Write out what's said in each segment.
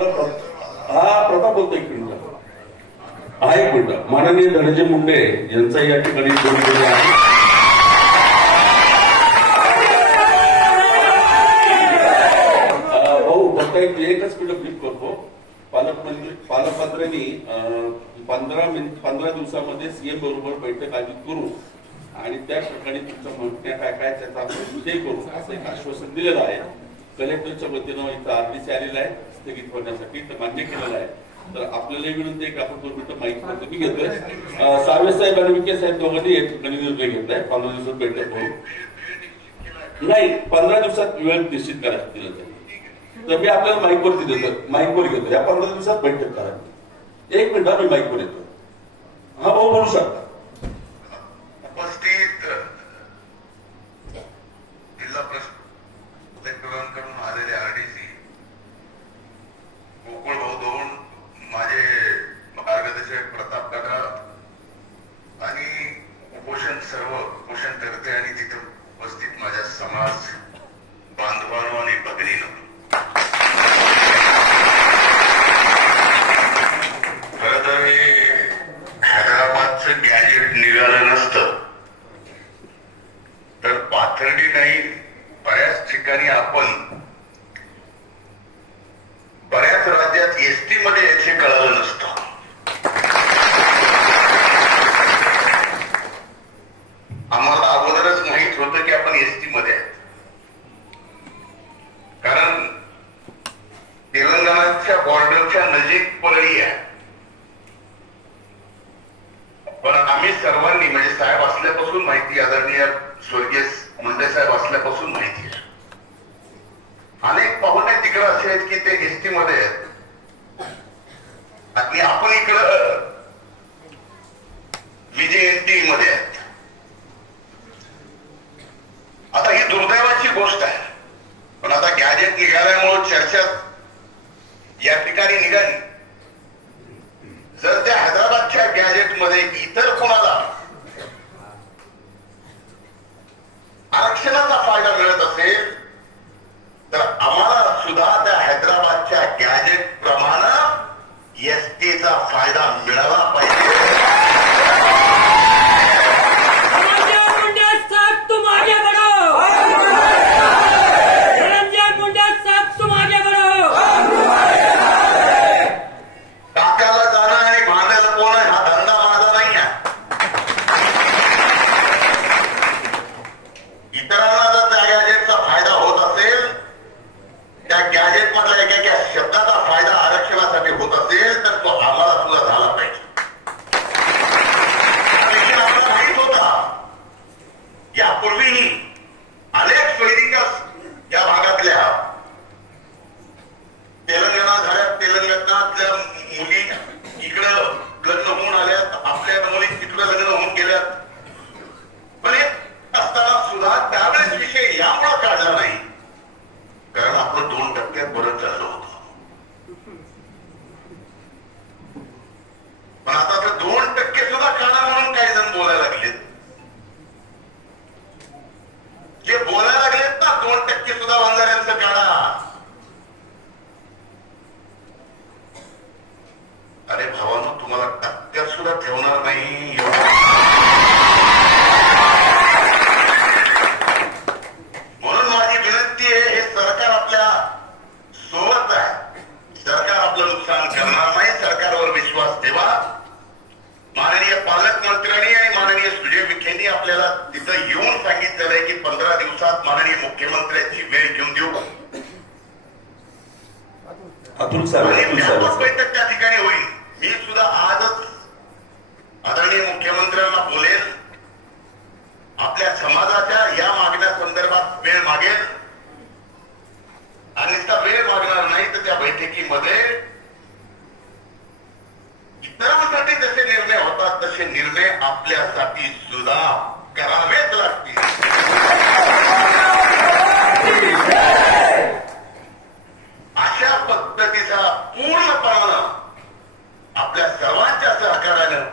हा प्रताप बोलतो. एक मिनिट हा, एक मिनिट. माननीय धनंजय मुंडे यांचा या ठिकाणी जोडलेला आहे. भाऊ फक्त एकच मिनिट क्लिक करतो. पालकमंत्र्यांनी 15 दिवसामध्ये सीएम बरोबर बैठक आयोजित करू आणि त्या ठिकाणी तुमच्या म्हणण्या काय काय त्याचा आपण विजय करू असं एक आश्वासन दिलेलं आहे. कलेक्टरच्या वतीनं इथं आरडीसी आलेला आहे स्थगित करण्यासाठी, तर मान्य केलेलं आहे. तर आपल्याला विनंती आहे की आपण 2 मिनिटं माहिती करतो. मी घेतोय सावे साहेब आणि विखे साहेब दोघांनी या ठिकाणी निर्णय घेतलाय 15 दिवसात बैठक करू. नाही, 15 दिवसात वेळ निश्चित करायला दिलं जाईल. तर मी आपल्याला माईकवरती देतो, माईकवर घेतो. या 15 दिवसात बैठक करा. 1 मिनिट मी माईकवर येतो. हा भाऊ बोलू शकता. उपस्थित जिल्हा कलेक्टरांकडून आलेले आरडीसी गोकुळ भाऊ दोन, माझे मार्गदर्शक प्रताप काका आणि सर्व उपोषणकर्ते आणि तिथे उपस्थित माझ्या समाज बांधवांनो आणि भगिनींनो, खरं तर हे हैदराबादचं गॅजेट निघालं नसतं तर पाथर्डी नाही बऱ्याच ठिकाणी आपण बऱ्याच राज्यात एसटी मध्ये याचे कळालं नसतं. आम्हाला अगोदरच माहित होतं की आपण एसटी मध्ये आहे, कारण तेलंगणाच्या बॉर्डरच्या नजीक परळी आहे. पण आम्ही सर्वांनी म्हणजे साहेब असल्यापासून माहिती, आदरणीय स्वर्गीय मुंडे साहेब असल्यापासून माहिती आहे. अनेक पाहुणे तिकडे असे आहेत की ते एसटी मध्ये आहेत आणि आपण इकडं VJNT मध्ये आहेत. आता ही दुर्दैवाची गोष्ट आहे. पण आता गॅजेट निघाल्यामुळे चर्चा या ठिकाणी निघाली. जर त्या हैदराबादच्या गॅजेट मध्ये इतर कोणाला आरक्षणाचा फायदा मिळत असेल तर आम्हाला सुद्धा त्या हैदराबादच्या गॅजेट प्रमाणे एसटीचा फायदा मिळाला पाहिजे. टाक्याला जाणं आणि भांड्याला पोहणं हा धंदा माझा नाही आहे. इतरांना जर त्या गॅजेटचा फायदा होत असेल, त्या गॅजेट मधल्या एका शब्दाचा फायदा आरक्षणासाठी होत असेल तर तो आम्हाला सुद्धा झाला पाहिजे. आपल्याला माहित होता यापूर्वीही अनेक सैनिक या भागातल्या तेलंगणातल्या मुली इकडं लग्न होऊन आल्यात, आपल्या मुली तिकडं लग्न होऊन गेल्यात. पण असताना सुद्धा त्यावेळेस विषय यामुळे काढला नाही कारण आपलं 2% बरं चाललं होतं. पण आता तर 2% सुद्धा काढा म्हणून काही जण बोलायला लागलेत. जे बोलायला लागलेत ना 2% सुद्धा वंजाऱ्यांचं काढा. अरे भावांनो, तुम्हाला टक्क्यात सुद्धा ठेवणार नाही. म्हणून माझी विनंती आहे, हे सरकार आपल्या सोबत आहे. सरकार आपलं नुकसान करणार नाही. सरकारवर विश्वास ठेवा. माननीय पालकमंत्र्यांनी आणि माननीय सुजय विखेंनी आपल्याला तिथं येऊन सांगितलेलं आहे की 15 दिवसात माननीय मुख्यमंत्र्यांची वेळ घेऊन देऊ आणि व्यापक बैठक त्या ठिकाणी होईल. मी सुद्धा आजच आदरणीय मुख्यमंत्र्यांना बोलेल, आपल्या समाजाच्या या मागण्या संदर्भात वेळ मागेल आणि त्या वेळ मागणार नाही तर त्या बैठकीमध्ये इतरांसाठी जसे निर्णय होतात तसे निर्णय आपल्यासाठी सुद्धा करावेच लागतील. अशा पद्धतीचा पूर्णपणे आपल्या सर्वांच्या सहकार्यानं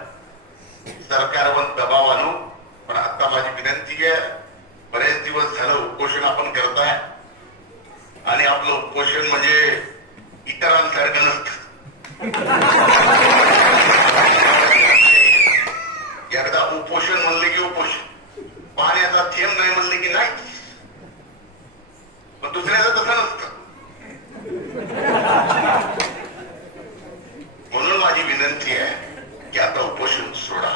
सरकारवर दबाव आणू. पण आता माझी विनंती आहे, बरेच दिवस झालं उपोषण आपण करताय आणि आपलं उपोषण म्हणजे इतरांसारखं एकदा उपोषण म्हणले की उपोषण, पाण्याचा थेंब नाही म्हणले की नाही. पण दुसऱ्याचं तसं नसतं. म्हणून माझी विनंती आहे की आता उपोषण सोडा.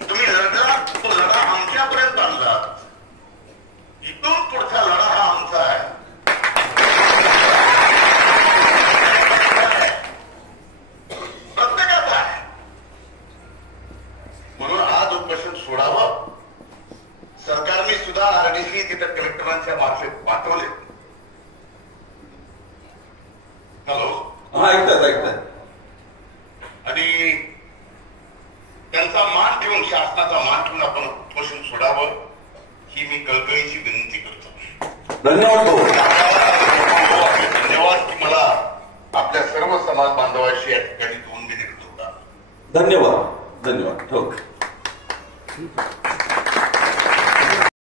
तुम्ही लढा, तो लढा आमच्यापर्यंत आणला. इथून पुढचा लढा हा आमचा आहे. प्रत्येकाचा आहे. म्हणून आज उपोषण सोडावं. सरकारने सुद्धा आरडीसी तिथं कलेक्टरांच्या मार्फत पाठवले. हॅलो, हा ऐकतात. आणि त्यांचा मान ठेवून, शासनाचा मान ठेवून आपण उपोषण सोडावं ही मी कळकळीची विनंती करतो. धन्यवाद. धन्यवाद की मला आपल्या सर्व समाज बांधवांशी या ठिकाणी 2 मिनिट होता. धन्यवाद. ठोक.